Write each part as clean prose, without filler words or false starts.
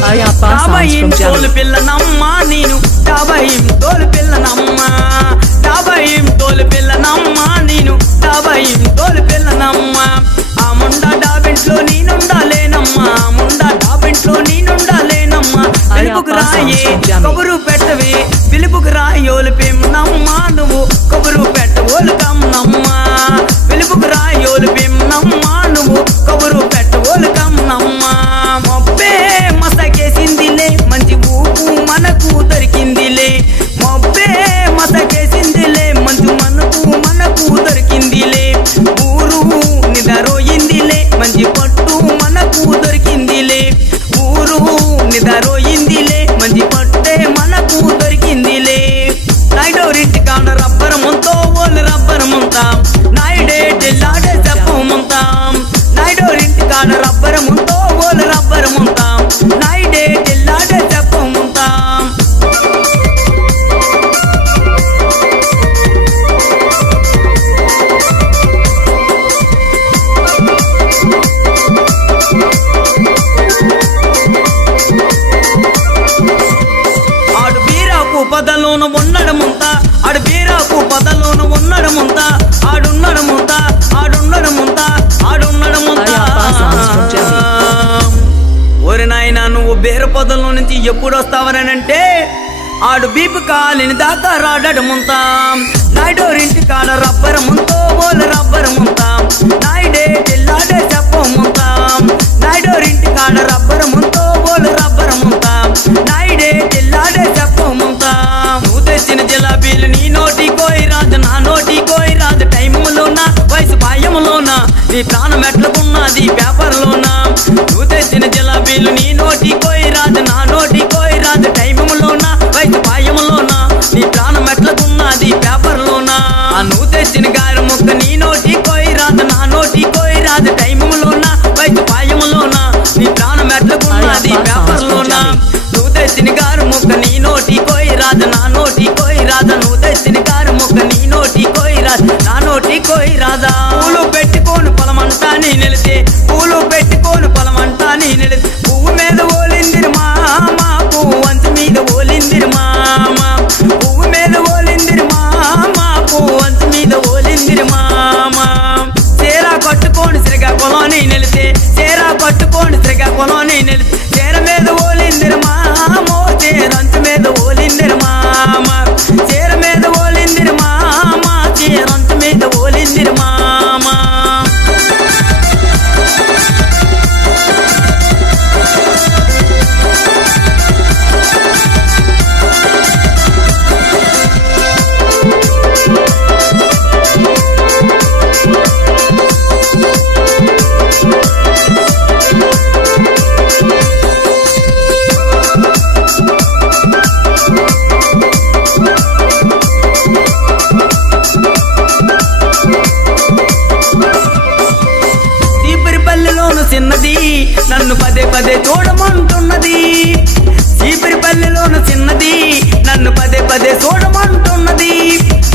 తోలు పిల్లనమ్మ నేను డాబాయిం తోలు పిల్లనమ్మ డాబాయిం తోలు పిల్లనమ్మ నేను డాబాయిం తోలు పిల్లనమ్మ ఆ ముండా డాబింట్లో నేనుండాలేనమ్మా ముండా డాబింట్లో నేనుండాలేనమ్మా పిలుపుకు రాయే కబురు పెట్టవే పిలుపుకు రాయోలు పిమ్మనమ్మా నువ్వు కబురు పెట్టవోలు కమ్మనమ్మా పిలుపుకు రాయోలు పిమ్మనమ్మా నువ్వు కబురు పెట్టవోలు కమ్మనమ్మా మొబ్బే మసకేసిందిలే మంచి ఊపు మనకు దొరికిందిలే మొబ్బే మసకేసిందిలే మంచు మనకు దొరికిందిలే ఊరు నిదరోయిందిలే మంచి పట్టు మనకు దొరికిందిలే ఊరు నిదరోయిందిలే మంచి పట్టే మనకు దొరికిందిలే నాయుడోరింటి కాడ రబ్బరు ముంతో ఓలు రబ్బరు ముంతాం నాయుడే జిల్లాడే చెప్పు ముంతాం నాయుడోరింటి కాడ రబ్బరు ముంతో ఓలు రబ్బరు ముంతాం నాయుడే జిల్లాడే చెప్పు ముంతాం ఆడు బీరాకు పదలోను ఉన్నడముంతా ఆడు బీరాకు పదలోను ఉన్నడముంతా ఆడున్నడముంతా ఆడున్నడముంతా ఆడున్నడముంతా ఓరి నాయనా నువ్వు బీర పొదలో నుంచి ఎప్పుడు వస్తావనంటే ఆడు బీపు కాలిని దాకా రాడముంతాం నాయుడోరింటి కాడ రబ్బరు ముంతో ఓల రబ్బరు ముంతాం నాయుడే జిల్లాడే చెప్పముంతాం నాయుడోరింటి కాడ రబ్బరు ముంతో ఓల రబ్బరు ముంతాం నాయుడే జిల్లాడే చెప్పముంతాం నువ్వు తెచ్చిన జిలాబీలు నీ నోటి కోయి రాజు నా నోటి కోయి రాజు టైములోనా వయసు పాయములోనా నీ ప్రాణం ఎట్లకున్నది పేపర్లోనా నువ్వు తెచ్చిన జిలాబీలు నీ నోటి కోయి రాజు నా నోటి కోయి రాజు టైములోనా వయసు పాయములోనా నీ ప్రాణం ఎట్లకున్నది పేపర్లోనా నువ్వు తెచ్చిన గారి ముక్క నీ నోటి కోయి రాజు నా నోటి కోయి రాజు టైములోనా వయసు పాయములోనా నీ ప్రాణం ఎట్లకున్నది పేపర్లోనా నువ్వు తెచ్చిన గారు ముక్క నీ నోటి కోయి రాజు నా నోటి కోయి రాజా నువ్వు తెచ్చిన గారు ముక్క నీ నోటి కోయి రాజు నా నోటి కోయి రాజా పూలు పెట్టుకోను పొలమంటా నీ నిలితే పూలు పెట్టుకోను పొలమంటా నీ నిలితే పువ్వు మీద ఓలిందిరి మామ పువ్వు వంచు మీద ఓలిందిరి మామ పువ్వు మీద ఓలిందిరి మామ పువ్వు వంచు మీద ఓలిందిరి మామ చీరా కట్టుకోని శ్రీకాకుళంని నిలితే చీరా కట్టుకోని శ్రీకాకుళంని నిలితే చీర మీద ఓలిందిరి మామో చీరంచు మీద ఓలిందిరి మామ చీర మీద ఓలిందిరి మామ చీరంచు మీద ఓలిందిరి మామ చిన్నది నన్ను పదే పదే చూడమంటున్నది చీపిరిపల్లిలోను చిన్నది నన్ను పదే పదే చూడమంటున్నది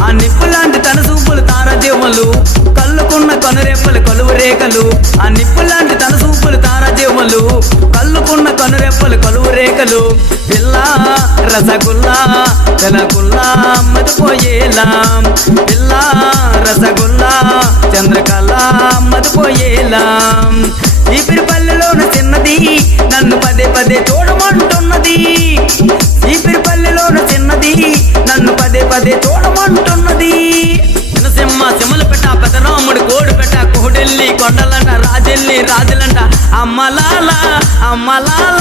ఆ నిప్పులాంటి తన సూపులు తారదేవులు కళ్ళుకున్న కనురెప్పలు కలువు రేఖలు ఆ నిప్పులాంటి తన సూపులు తారదేవులు కళ్ళుకున్న కనురెప్పలు కలువు రేఖలు పిల్ల రసగుల్లా తెలగుల్లా మదిపోయేలా పిల్ల రసగుల్లా చంద్రకళ మదిపోయేలా చీపిరిపల్లిలోను చిన్నది నన్ను పదే పదే చూడమంటున్నది చీపిరిపల్లిలోను చిన్నది నన్ను పదే పదే చూడమంటున్నది సింహ సిమలు పెట్ట పెదరాముడు కోడి పెట్ట కోడెల్లి కొండలంట రాజెల్లి రాజులంట అమ్మలాల అమ్మలాల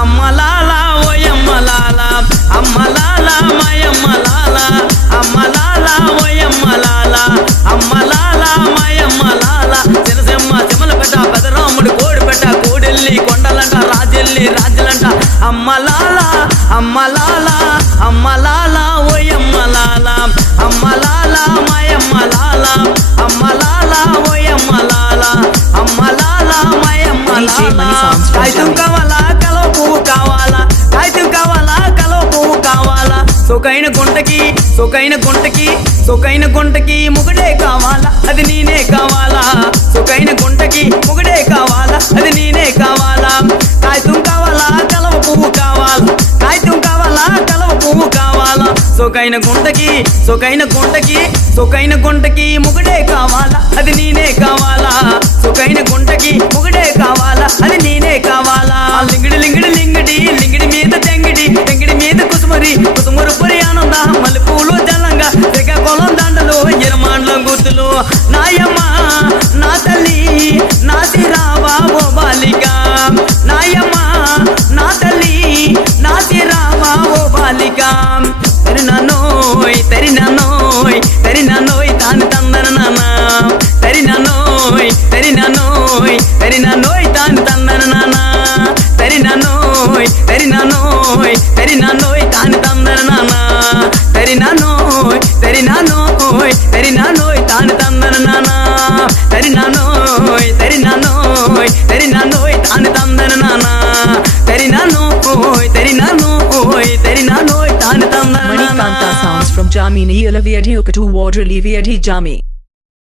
అమ్మలాల ఓయమ్మలాల అమ్మలాల మాయమ్మలాల అమ్మలాల ఓయమ్మలాల అమ్మలాల మాయమ్మలాల సింహ సిమలు పెట్ట పెదరాముడు కోడి పెట్ట కోడెల్లి కొండలంట రాజెల్లి రాజులంట అమ్మలాల అమ్మలాల అమ్మలాల ఓయమ్మలాల అమ్మలాల మాయమ్మలాల అమ్మలాల ఓయమ్మలాల అమ్మలాల మాయమ్మలాల కాగితం కావాలా కలవ పువ్వు కావాలా కాగితం కావాలా కలవ పువ్వు కావాలా సొకైన గుంటకి ముగుడే కావాలా అది నేనే కావాలా సొకైన గుంటకి ముగుడే కావాలా అది నేనే కావాలా కాగితం కావాలా కలవ సొకైన గుంటకి సొకైన గుంటకి సొకైన గుంటకి ముగుడే కావాలా అది నేనే కావాలా సొకైన గుంటకి ముగుడే కావాలా అది నేనే కావాలా లింగిడి లింగిడి లింగిడి లింగిడి మీద తెంగిడి తెంగిడి మీద కుసుమరి కుసుమరు పురి ఆనంద మల్లెపూలు జల్లంగా శ్రీకాకుళం దండలు ఇరమాండ్ల గుర్తులు నాయమ్మ నా తల్లి నా సిరావా ఓ బాలిక నాయమ్మ నా తల్లి నా సిరావా ఓ బాలిక తరినానోయ్ తరినానోయ్ తరినానోయ్ తాను తందన నాన్న తరినానోయ్ తరినానోయ్ తరినానోయ్ తాను తందన నాన్న తరినానోయ్ తరినానోయ్ తరినానోయ్ తాను తందన నాన్న తరినానోయ్ తరినానోయ్ తరినానోయ్ తాను తందన నాన్న తరినానోయ్ తరినానోయ్ తరినానోయ్ తాను తందన నాన్న తరినానోయ్ తరినానోయ్ తరినానోయ్ తాను తందన నాన్న Manikanta sounds from Jamini Olaviadi Okatu Wadrili Viadi Jami.